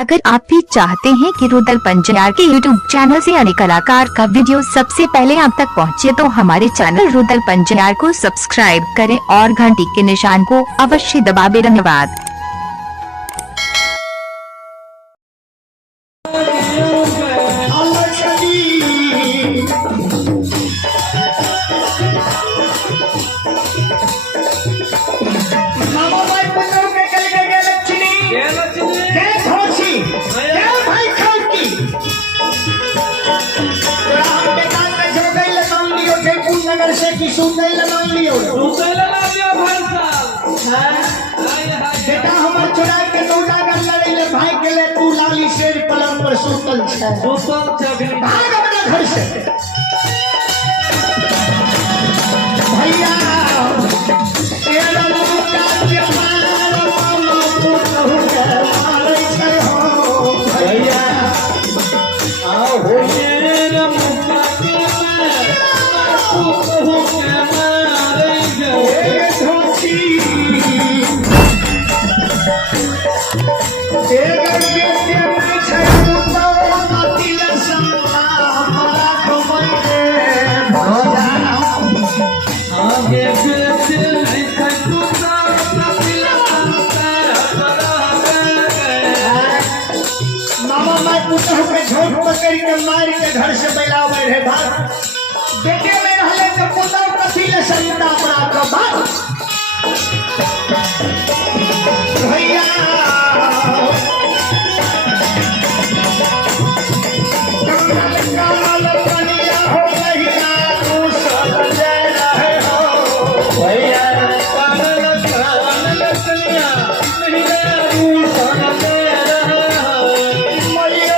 अगर आप भी चाहते हैं कि रुदल पंजयार के YouTube चैनल से अन्य कलाकार का वीडियो सबसे पहले आप तक पहुंचे, तो हमारे चैनल रुदल पंजयार को सब्सक्राइब करें और घंटी के निशान को अवश्य दबाएं। धन्यवाद। नगर से की सुनने लगा लियो बेटा हमर चुरा के दौड़ा कर लड़े भाई के ले तू लाली शेर पलंग पर सुतल छै भाग अपना घर से भैया तेरा मुका के मारो मामा कहू के मारे छै हो भैया आओ हो तेरा मुका के मार के घर से बैलावे रहे भाग बेटे में रहले तो पुतौ कथी ले संता अपना का बात भैया काल कनिया हो भैया तू सब जय रहे हो भैया काल कनिया भैया तू सब जय रहे हो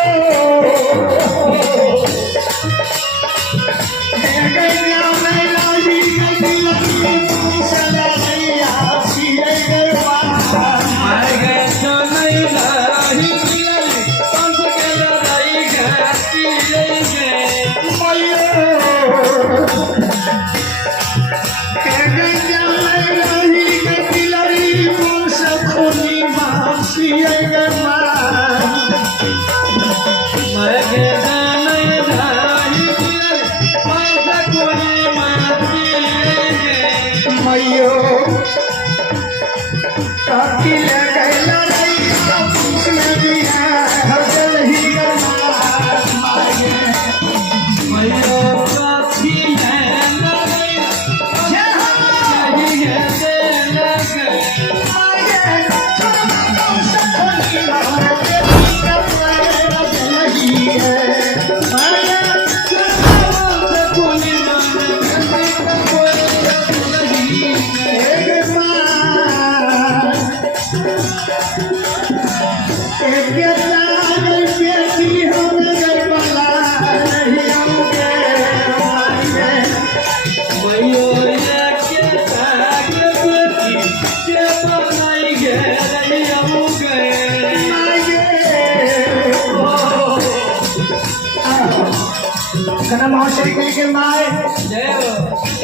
के माए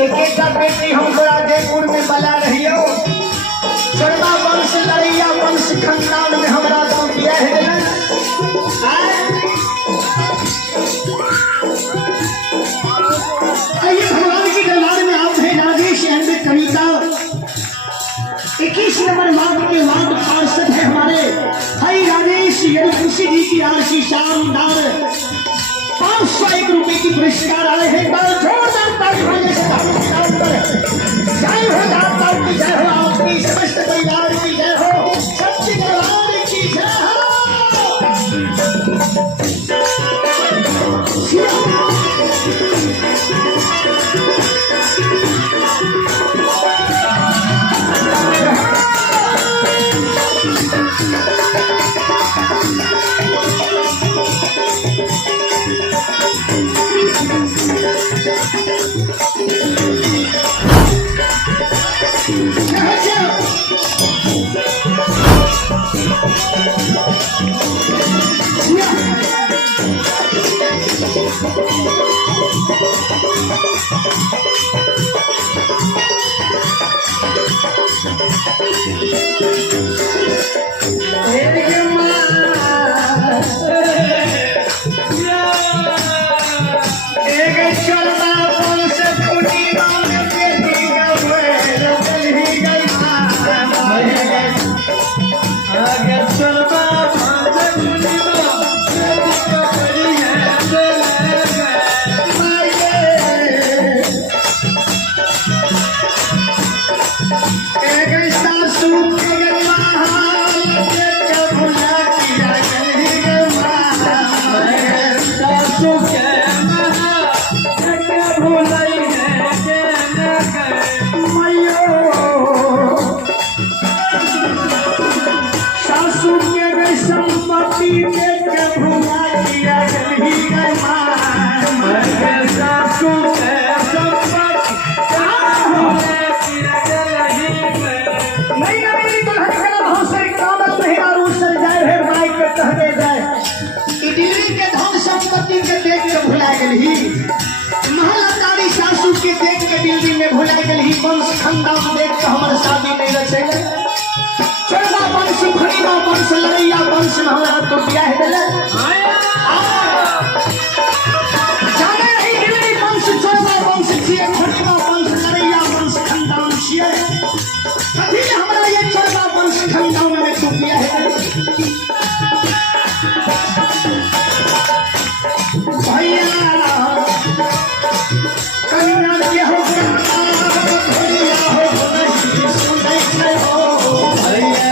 एक बेटी हम जयपुर में बला रही हो चरवा वंश लड़ैया वंश खानदान में हमारा तो बियाह है आइए भगवान की दरबार में आप हैं Rajesh and Kavita 21 number ward के वार्ड पार्षद है हमारे भाई राजेश यदुवंशी जी की आरसी शानदार 501 रुपए की पुरस्कार आए हैं। जोरदार ताली से जय हो दाता की जय हो आपकी समस्त परिवार की जय हो सच्ची दरबार की जय हो जी देख के भूला किया गली गए मान सासू के संपत नहीं नहीं दुल्हन के हौसले कामत नहीं और उससे जाए है माई के कहने जाए इडली के धन संपत्ति के देख के भुला गई महलकारी सासू के देख के दिल्ली में भुला गई वंश खानदान देख के हमारे शादी नहीं रचे चौदह वंश खरीदा वंश लड़ैया वंश में हमारा तो ब्याह दिले जाने नहीं दिल्ली वंश चौदह वंश छिए खरीदा वंश लड़ैया वंश खानदान छिए कभी हमारा ये चौदह वंश खानदान में तो ब्याह भैया कन्या के हो भैया हो नहीं सुनते हो भैया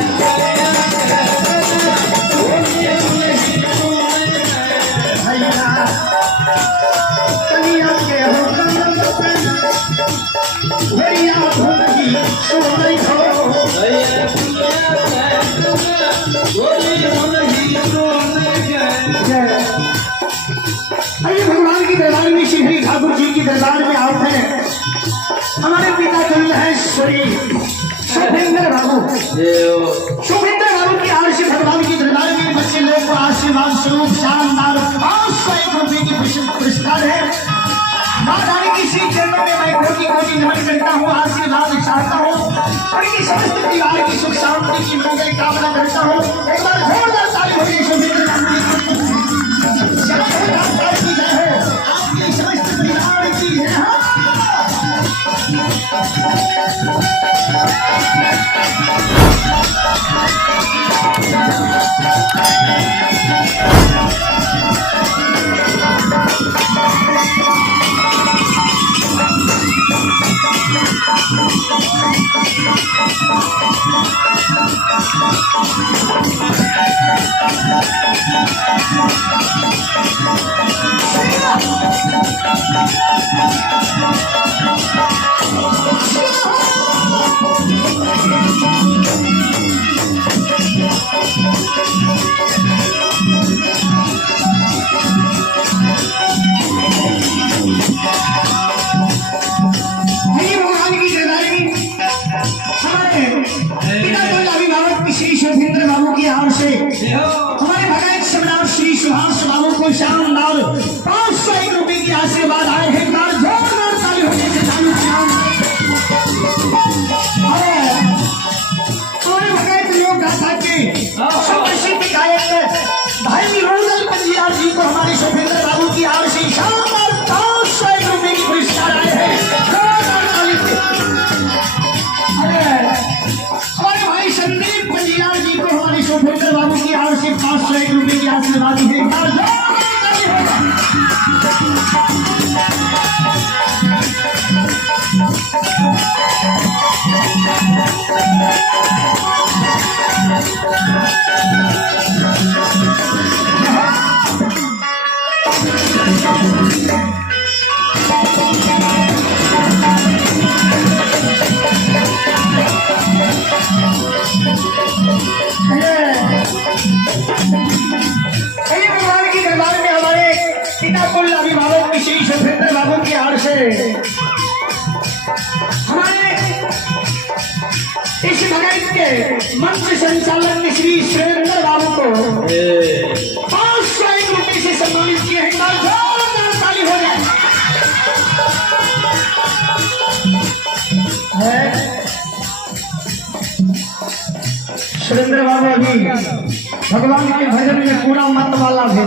कन्या के हो भैया भोगी सुनते हो अरे भगवान की दरबार में श्री ठाकुर जी की दरबार में आप हैं हमारे पिता चल रहे हैं श्री शुभेंद्र बाबू शुभेंद्र बाबू की आर से भगवान की दरबार में बच्चे लोग को आशीर्वाद स्वरूप शानदार 501 रुपए की पुरस्कार है माँ रानी की श्री चरणों में मैं कोटि कोटि नमन करता हूँ आशीर्वाद चाहता हूँ और इनकी समस्त परिवार की सुख शांति की मंगल कामना करता हूँ एक बार जोरदार ताली हो गई शुभेंद्र बाबू आपकी समस्त परिवार की है श्री शुभेंद्र बाबू की आड़ से हमारे भगत सम्राट श्री सुहास बाबू को शानदार 501 रुपए की आशीर्वाद आए हैं जोरदार ताली होने से हमारे भगत लोग गाथा के सुप्रसिद्ध गायक भाई रोजल पंजियार जी को हमारे शुभेंद्र बाबू की आड़ से शानदार 501 रुपए की पुरस्कार आए हैं जोरदार ताली हमारे भाई संदीप पंजियार जी को हमारे शुभेंद्र बाबू की आड़ से 501 रुपए की आशीर्वाद है भगवान की दरबार में हमारे पिता कुल अभिभावक श्री शुभेंद्र बाबू की आड़ से हमारे इस भगत के मंच संचालक श्री सुरेंद्र बाबू को 501 रुपए से सम्मानित किए हैं ताली हो जाए सुरेंद्र बाबू अभी भगवान के भजन में पूरा मत वाला है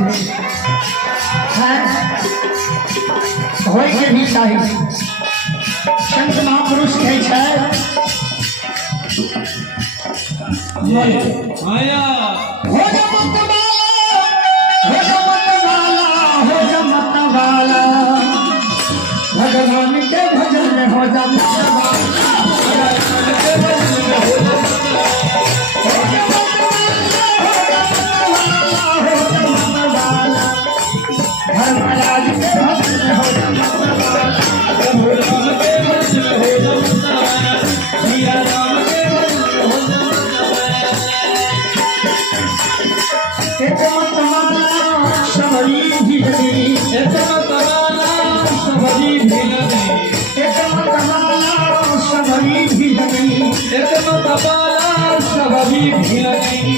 होय के भी चाहिए संत महापुरुष कहे छै हो जा मत वाला भगवान के भजन में हो जा के मतवाला सबरी भी लगी, एक मतवाला सबरी भी लगी, एक मतवाला सबरी भी लगी, एक मतवाला सबरी भी लगी।